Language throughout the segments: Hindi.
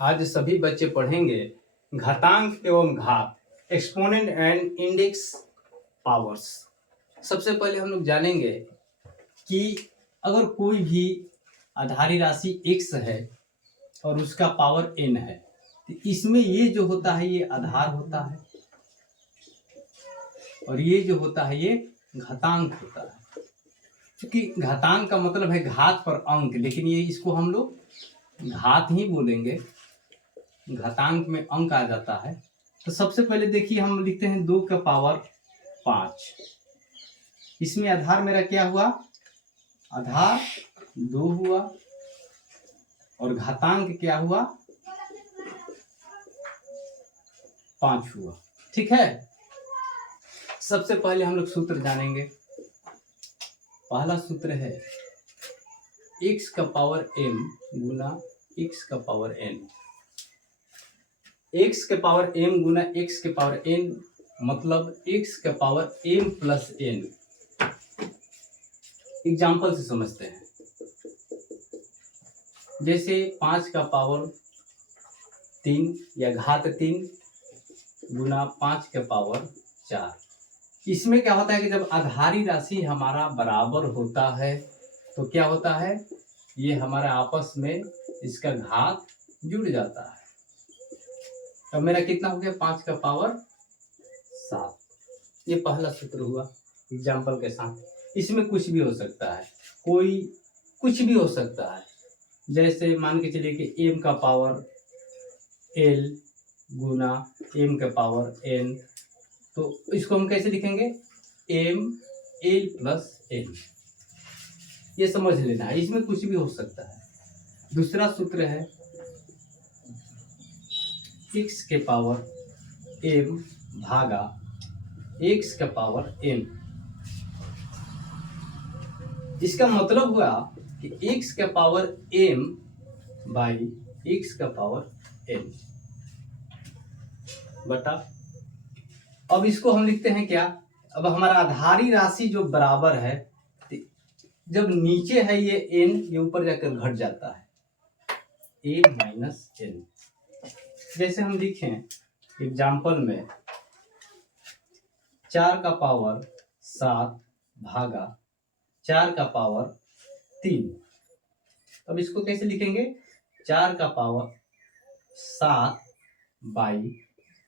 आज सभी बच्चे पढ़ेंगे घातांक एवं घात, एक्सपोनेंट एंड इंडेक्स पावर्स। सबसे पहले हम लोग जानेंगे कि अगर कोई भी आधारी राशि x है और उसका पावर n है तो इसमें ये जो होता है ये आधार होता है और ये जो होता है ये घातांक होता है। क्योंकि घातांक का मतलब है घात पर अंक, लेकिन ये इसको हम लोग घात ही बोलेंगे, घातांक में अंक आ जाता है। तो सबसे पहले देखिए हम लिखते हैं 2 का पावर 5। इसमें आधार मेरा क्या हुआ, आधार 2 हुआ और घातांक क्या हुआ 5 हुआ। ठीक है, सबसे पहले हम लोग सूत्र जानेंगे। पहला सूत्र है x का पावर m गुना x का पावर n। x के पावर m गुना x के पावर n मतलब x के power m plus n। Example से समझते हैं, जैसे 5 का पावर 3 या घात 3 गुना 5 के पावर 4। इसमें क्या होता है कि जब आधारी राशि हमारा बराबर होता है तो क्या होता है, ये हमारा आपस में इसका घात जुड़ जाता है। तो मेरा कितना हो गया 5 का पावर 7। ये पहला सूत्र हुआ एग्जाम्पल के साथ। इसमें कुछ भी हो सकता है, कोई कुछ भी हो सकता है। जैसे मान के चलिए कि m का पावर l गुना m का पावर n, तो इसको हम कैसे लिखेंगे m l प्लस n। ये समझ लेना है, इसमें कुछ भी हो सकता है। दूसरा सूत्र है x के पावर m भागा x का पावर n। इसका मतलब हुआ कि x का पावर m बाई x का पावर n बटा। अब इसको हम लिखते हैं क्या, अब हमारा आधारी राशि जो बराबर है, जब नीचे है ये n, ये ऊपर जाकर घट जाता है a माइनस n। जैसे हम लिखें एग्जाम्पल में 4 का पावर 7 भागा 4 का पावर 3। अब इसको कैसे लिखेंगे, 4 का पावर 7 बाई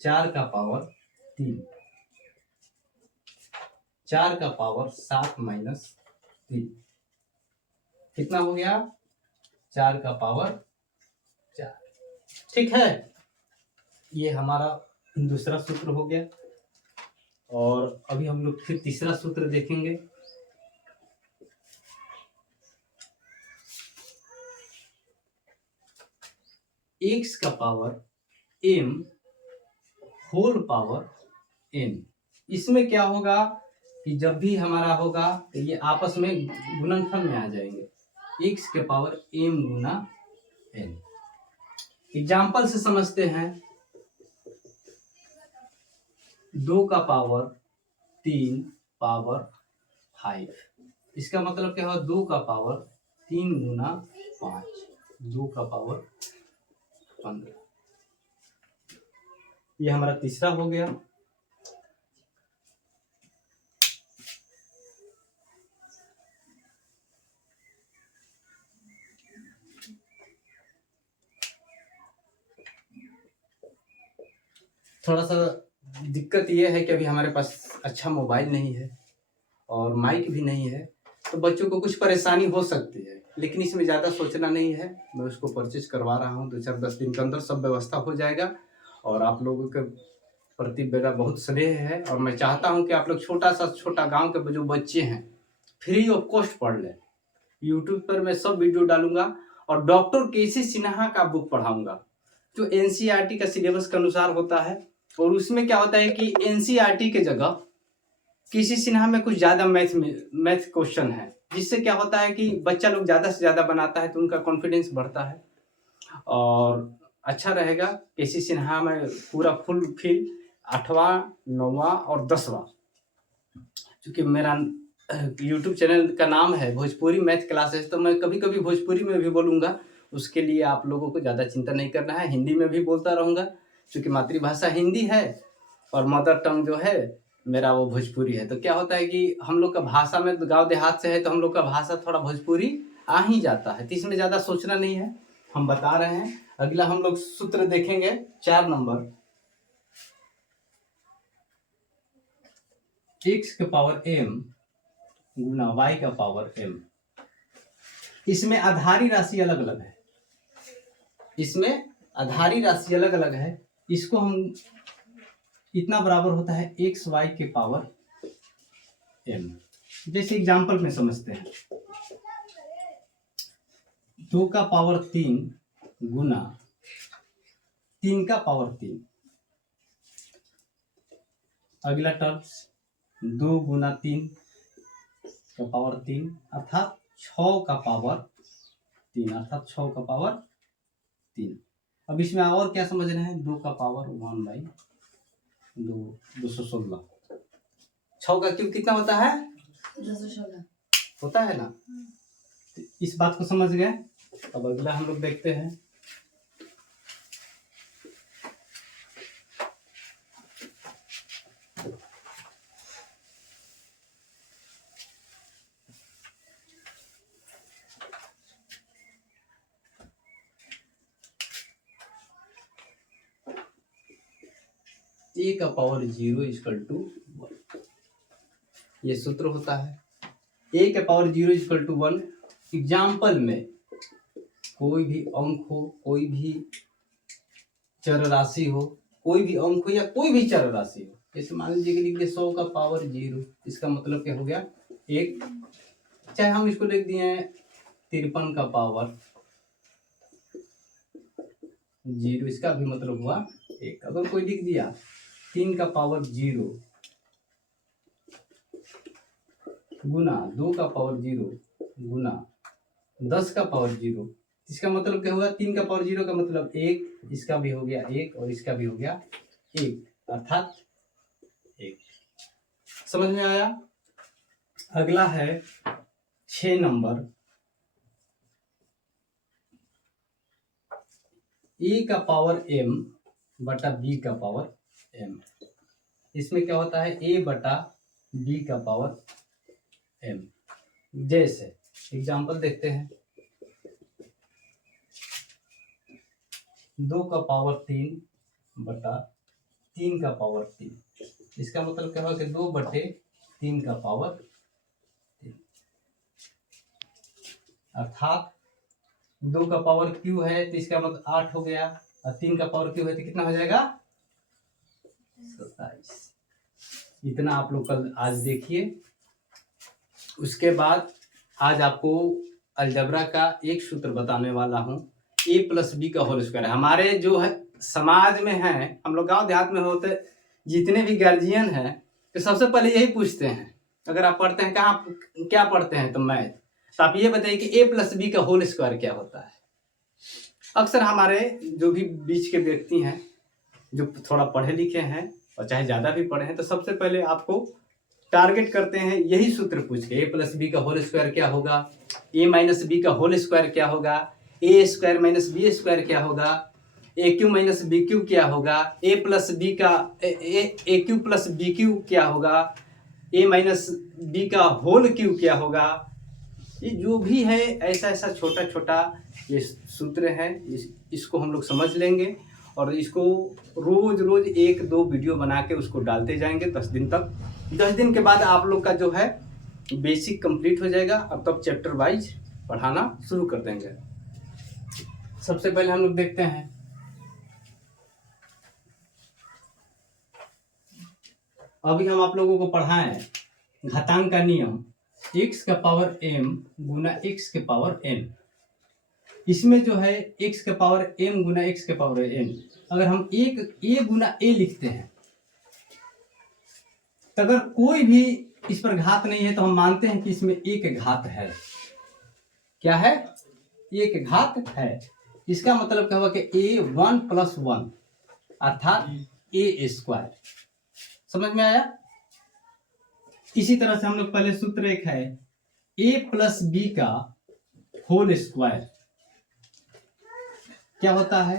4 का पावर 3। 4 का पावर 7 माइनस 3 कितना हो गया, 4 का पावर 4। ठीक है, ये हमारा दूसरा सूत्र हो गया। और अभी हम लोग फिर तीसरा सूत्र देखेंगे। x का power m whole power n। इसमें क्या होगा कि जब भी हमारा होगा तो ये आपस में गुणनफल में आ जाएंगे, x के पावर m गुना n। एग्जाम्पल से समझते हैं, 2 का पावर 3 पावर 5। इसका मतलब क्या हुआ, 2 का पावर 3 गुना 5, 2 का पावर 15। ये हमारा तीसरा हो गया। थोड़ा सा दिक्कत ये है कि अभी हमारे पास अच्छा मोबाइल नहीं है और माइक भी नहीं है, तो बच्चों को कुछ परेशानी हो सकती है, लेकिन इसमें ज़्यादा सोचना नहीं है। मैं उसको परचेज करवा रहा हूँ, 2-4-10 दिन के अंदर सब व्यवस्था हो जाएगा। और आप लोगों के प्रति मेरा बहुत स्नेह है और मैं चाहता हूँ कि आप लोग छोटा गाँव के जो बच्चे हैं फ्री ऑफ कॉस्ट पढ़ लें। यूट्यूब पर मैं सब वीडियो डालूंगा और डॉक्टर केसी सिन्हा का बुक पढ़ाऊंगा जो NCERT का सिलेबस के अनुसार होता है। और उसमें क्या होता है कि NCERT के जगह केसी सिन्हा में कुछ ज़्यादा मैथ क्वेश्चन है, जिससे क्या होता है कि बच्चा लोग ज़्यादा से ज़्यादा बनाता है तो उनका कॉन्फिडेंस बढ़ता है और अच्छा रहेगा। केसी सिन्हा में पूरा फुल फिल 8वां 9वां और 10वां, क्योंकि मेरा यूट्यूब चैनल का नाम है भोजपुरी मैथ क्लासेस, तो मैं कभी कभी भोजपुरी में भी बोलूँगा, उसके लिए आप लोगों को ज़्यादा चिंता नहीं करना है। हिंदी में भी बोलता रहूँगा क्योंकि मातृभाषा हिंदी है और मदर टंग जो है मेरा वो भोजपुरी है। तो क्या होता है कि हम लोग का भाषा में गाँव देहात से है तो हम लोग का भाषा थोड़ा भोजपुरी आ ही जाता है, तो इसमें ज़्यादा सोचना नहीं है, हम बता रहे हैं। अगला हम लोग सूत्र देखेंगे 4 नंबर, x का पावर m गुना y का पावर m। इसमें आधारी राशि अलग अलग है, इसमें आधारी राशि अलग अलग है। इसको हम इतना बराबर होता है एक्स वाई के पावर m। जैसे एग्जाम्पल में समझते हैं, 2 का पावर 3 गुना 3 का पावर 3। अगला टर्म 2 गुना 3 का पावर 3 अर्थात 6 का पावर 3 अर्थात 6 का पावर 3। अब इसमें और क्या समझ रहे हैं, 2 का पावर 1/2 216। 6 का क्यूब कितना होता है, 216 होता है ना। तो इस बात को समझ गए। अब अगला हम लोग देखते हैं, a का पावर 0 इक्वल टू 1। ये सूत्र होता है a का पावर 0 इक्वल टू 1। एग्जाम्पल में कोई भी अंक हो, कोई भी चर राशि हो, कोई भी अंक हो या कोई भी चर राशि हो, जैसे मान लीजिए कि लिख दिए 100 का पावर 0, इसका मतलब क्या हो गया 1। चाहे हम इसको लिख दिए 53 का पावर 0, इसका भी मतलब हुआ 1। अगर कोई लिख दिया 3 का पावर 0 गुना 2 का पावर 0 गुना 10 का पावर 0, इसका मतलब क्या होगा 3 का पावर 0 का मतलब 1, इसका भी हो गया 1 और इसका भी हो गया 1 अर्थात 1। समझ में आया। अगला है 6 नंबर, a का पावर m बटा b का पावर m। इसमें क्या होता है a बटा b का पावर m। जैसे एग्जाम्पल देखते हैं, 2 का पावर 3 बटा 3 का पावर 3, इसका मतलब क्या होगा कि 2 बटे 3 का पावर 3 अर्थात 2 का पावर क्यू है तो इसका मतलब 8 हो गया और 3 का पावर क्यू है तो कितना हो जाएगा 27। इतना आप लोग कल आज देखिए। उसके बाद आज आपको अलजेब्रा का एक सूत्र बताने वाला हूँ, a प्लस बी का होल स्क्वायर। हमारे जो है समाज में है, हम लोग गांव देहात में होते जितने भी गार्जियन हैं तो सबसे पहले यही पूछते हैं, अगर आप पढ़ते हैं कहाँ क्या पढ़ते हैं तो मैथ, तो आप ये बताइए कि a प्लस बी का होल स्क्वायर क्या होता है। अक्सर हमारे जो भी बीच के व्यक्ति हैं जो थोड़ा पढ़े लिखे हैं और चाहे ज़्यादा भी पढ़े हैं, तो सबसे पहले आपको टारगेट करते हैं यही सूत्र पूछ के, a प्लस बी का होल स्क्वायर क्या होगा, a माइनस बी का होल स्क्वायर क्या होगा, a square minus B square क्या होगा, A cube minus B cube क्या होगा, a प्लस बी का A cube plus B cube क्या होगा, a माइनस बी का होल क्यू क्या होगा। ये जो भी है ऐसा ऐसा छोटा छोटा ये सूत्र है, इसको हम लोग समझ लेंगे और इसको रोज रोज 1-2 वीडियो बना के उसको डालते जाएंगे 10 दिन तक। 10 दिन के बाद आप लोग का जो है बेसिक कंप्लीट हो जाएगा। अब तब चैप्टर वाइज पढ़ाना शुरू कर देंगे। सबसे पहले हम लोग देखते हैं, अभी हम आप लोगों को पढ़ाएं घातांक का नियम, x का पावर m गुना x के पावर n। इसमें जो है x के पावर m गुना x के पावर n, अगर हम एक a गुना a लिखते हैं तो अगर कोई भी इस पर घात नहीं है तो हम मानते हैं कि इसमें एक घात है। क्या है, एक घात है। इसका मतलब क्या हुआ कि a1 प्लस 1 अर्थात a स्क्वायर। समझ में आया। इसी तरह से हम लोग पहले सूत्र एक है a प्लस बी का होल स्क्वायर क्या होता है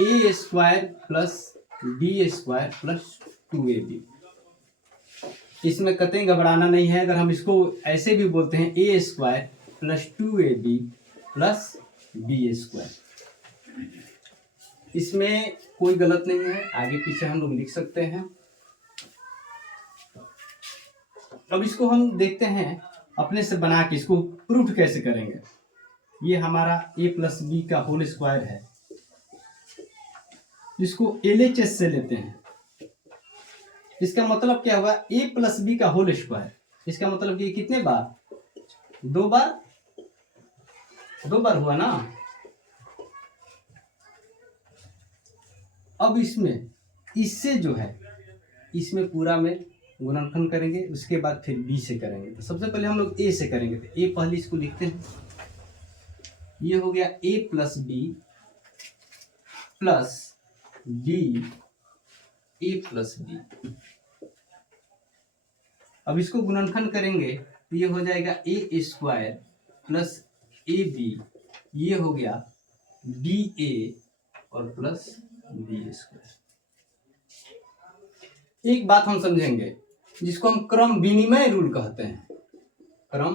A square plus B square plus 2ab। इसमें कतई घबराना नहीं है। अगर हम इसको ऐसे भी बोलते हैं A square plus 2ab plus B square, इसमें कोई गलत नहीं है, आगे पीछे हम लोग लिख सकते हैं। अब इसको हम देखते हैं अपने से बना के इसको प्रूफ कैसे करेंगे। ये हमारा a प्लस बी का होल स्क्वायर है, इसको LHS से लेते हैं। इसका मतलब क्या हुआ a प्लस बी का होल स्क्वायर, इसका मतलब कि कितने बार, दो बार हुआ ना। अब इसमें इससे जो है इसमें पूरा में गुणनखंड करेंगे, उसके बाद फिर b से करेंगे। तो सबसे पहले हम लोग a से करेंगे, तो a पहले इसको लिखते हैं। ये हो गया a plus B plus b a plus B. अब इसको गुणनखंड करेंगे तो ये हो जाएगा a स्क्वायर प्लस ab, ये हो गया ba और प्लस b स्क्वायर। एक बात हम समझेंगे जिसको हम क्रम विनिमय रूल कहते हैं। क्रम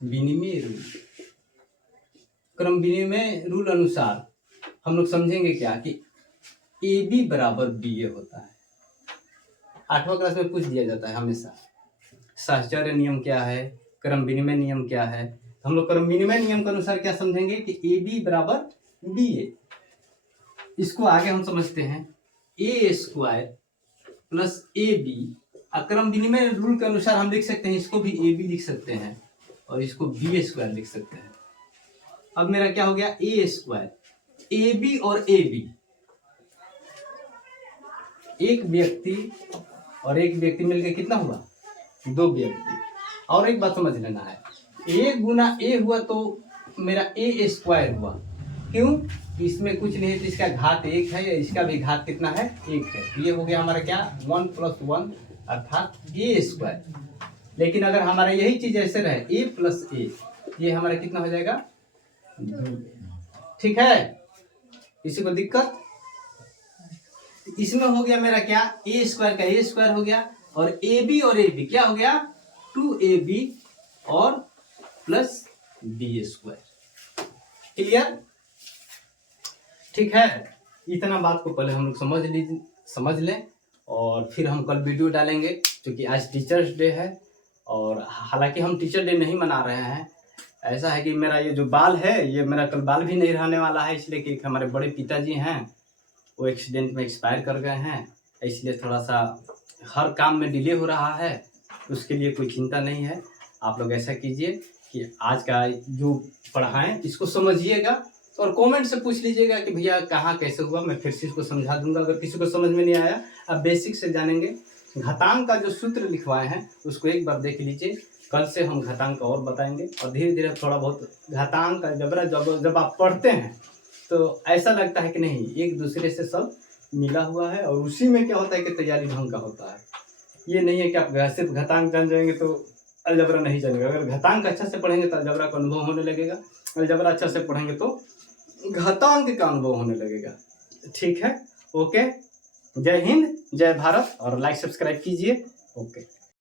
विनिमय रूल, क्रम विनिमय रूल अनुसार हम लोग समझेंगे क्या कि AB बराबर BA होता है। 8वां क्लास में पूछ दिया जाता है हमेशा, साहचर्य नियम क्या है, क्रम विनिमय नियम क्या है। हम लोग क्रम विनिमय नियम के अनुसार क्या समझेंगे कि AB बराबर BA। इसको आगे हम समझते हैं A स्क्वायर प्लस AB। क्रम विनिमय रूल के अनुसार हम लिख सकते हैं, इसको भी AB लिख सकते हैं और इसको B स्क्वायर लिख सकते हैं। अब मेरा क्या हो गया A स्क्वायर, AB और AB, एक व्यक्ति और एक व्यक्ति मिलकर कितना हुआ, दो व्यक्ति। और एक बात समझ लेना है, A गुना A हुआ तो मेरा A स्क्वायर हुआ, क्यों, इसमें कुछ नहीं है तो इसका घात 1 है, इसका भी घात कितना है, 1 है। ये हो गया हमारा क्या 1 + 1 अर्थात A स्क्वायर। लेकिन अगर हमारा यही चीज ऐसे रहे A प्लस A, ये हमारा कितना हो जाएगा 2। ठीक है, किसी को दिक्कत। इसमें हो गया मेरा क्या A स्क्वायर का A स्क्वायर हो गया और AB और AB क्या हो गया 2AB और प्लस B स्क्वायर। क्लियर, ठीक है। इतना बात को पहले हम लोग समझ लें और फिर हम कल वीडियो डालेंगे, क्योंकि आज टीचर्स डे है। और हालांकि हम टीचर डे नहीं मना रहे हैं, ऐसा है कि मेरा ये जो बाल है ये मेरा कल बाल भी नहीं रहने वाला है, इसलिए कि हमारे बड़े पिताजी हैं वो एक्सीडेंट में एक्सपायर कर गए हैं, इसलिए थोड़ा सा हर काम में डिले हो रहा है। उसके लिए कोई चिंता नहीं है। आप लोग ऐसा कीजिए कि आज का जो पढ़ाएं इसको समझिएगा और कमेंट से पूछ लीजिएगा कि भैया कहाँ कैसे हुआ, मैं फिर से इसको समझा दूंगा। अगर किसी को समझ में नहीं आया, अब बेसिक से जानेंगे। घातांक का जो सूत्र लिखवाए हैं उसको एक बार देख लीजिए, कल से हम घातांक और बताएंगे और धीरे धीरे थोड़ा बहुत घातांक का जबरा जब आप पढ़ते हैं तो ऐसा लगता है कि नहीं एक दूसरे से सब मिला हुआ है और उसी में क्या होता है कि तैयारी ढंग का होता है। ये नहीं है कि आप सिर्फ घातांक जान जाएंगे तो अलजबरा नहीं जानेगा। अगर घातांक अच्छा से पढ़ेंगे तो अलजबरा का अनुभव होने लगेगा, अलजबरा अच्छा से पढ़ेंगे तो घातांक का अनुभव होने लगेगा। ठीक है, ओके। जय हिंद, जय भारत और लाइक सब्सक्राइब कीजिए। ओके।